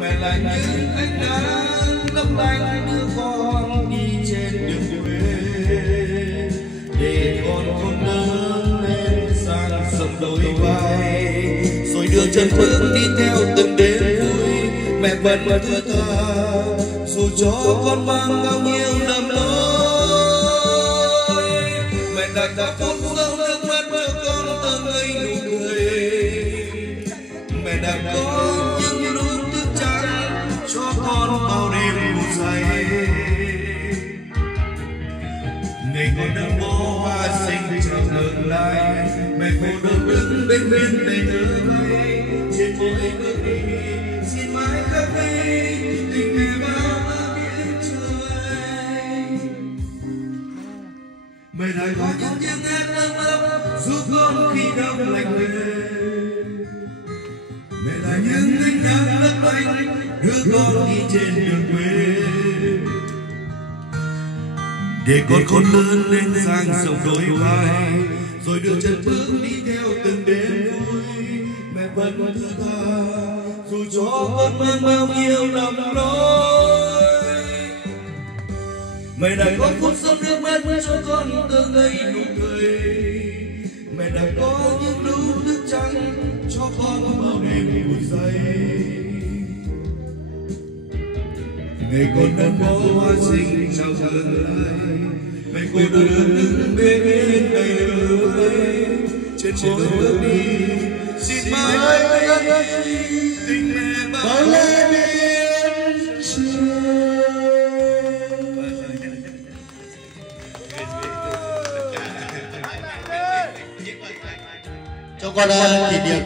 Mẹ là những ánh nắng lấp lánh đưa con đi trên đường quê, để con lớn lên sang sông đôi vai, rồi đưa chân bước đi theo từng đêm vui. Mẹ vẫn thứ tha dù cho con mang bao nhiêu lầm lỗi. Mẹ đã phút giây nước mắt cho con từng ngây nụ cười. Mẹ đã có những lúc thức trắng cho con bao đêm ngủ say. Ngày con đang bố hoa sinh chào ngược lại, mẹ cô đơn đứng bên bên đầy nhớ mây. Trên môi ước đi xin mãi khắc ghi tình mẹ bao biết trời. Mẹ lại có những tiếng hát ấm ấm giúp con khi đông lạnh về. Mẹ là những ánh nắng lấp lánh đưa con đi trên đường quê, để con lớn lên sang sông đôi vai, rồi đưa chân bước đi theo từng đêm vui. Mẹ vẫn thứ tha dù cho con mang bao nhiêu lầm lỗi. Mẹ đã có phút giây nước mắt cho con từng ngây nụ cười. Mẹ đã có những lúc thức trắng cho con bao đêm ngủ say. Ngày con đang có hoa sinh chào dần lại, mẹ cô đơn đứng bên bên đầy bờ vây. Trên môi bước đi xin mãi tình mẹ bao lên cho con kỷ niệm